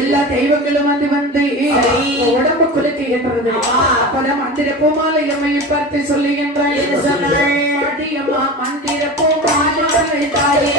எல்லா தெய்வங்களும் வந்து உடம்பு குலுக்குகின்றது. அப்பதான் மந்திர பூமாலை அம்மையை பார்த்து சொல்லுகின்றாய். மந்திர பூமாலை தாயே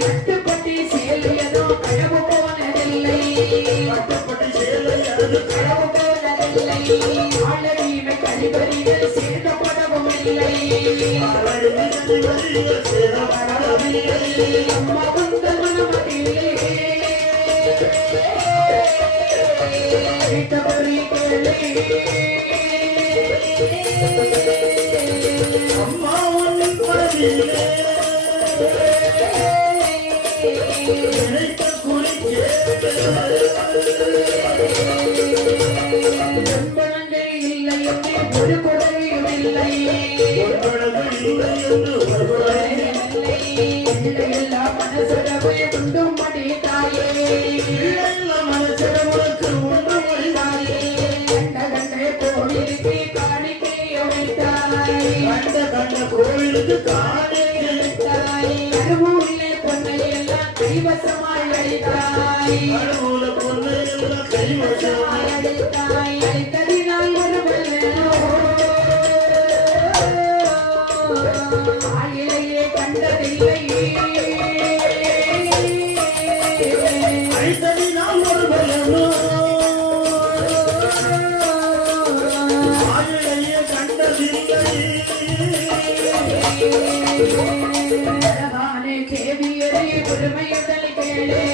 கட்டுப்பட்டி சேலையதோ கழவு போனதில்லை. ஆளடிமை கழிவறிகள் சேர்க்கப்படவும் இல்லை. அம்மா வந்த மனமதிலே கேட்டபடி கேளே. அம்மா உன் மனதிலே ஒரு கொடையும் இல்லை. எல்லா மனசடவை உண்டும் மடி தாயே மனசடவுக்கு உண்டும் மடி தாயே. கண்ட கண்ட கோவிலுக்கு காணிக்கையை வைத்தாய். கண்ட கண்ட கோவிலுக்கு காணிக்கை வைத்தாய். கருவூரிலே பொன்னை எல்லாம் கைவசமாய் அளித்தாய். கருவூர பொன்னை எல்லாம் கைவசமாய் அளித்தாய். அளித்ததினால் ஒரு வல்லனோ ஆயிலையே கண்டதில்லை. அளித்ததினால் ஒரு வல்லனோ ஆயிலையே கண்டதில்லை. தேவியரை பொறுமையுடன் கேளே.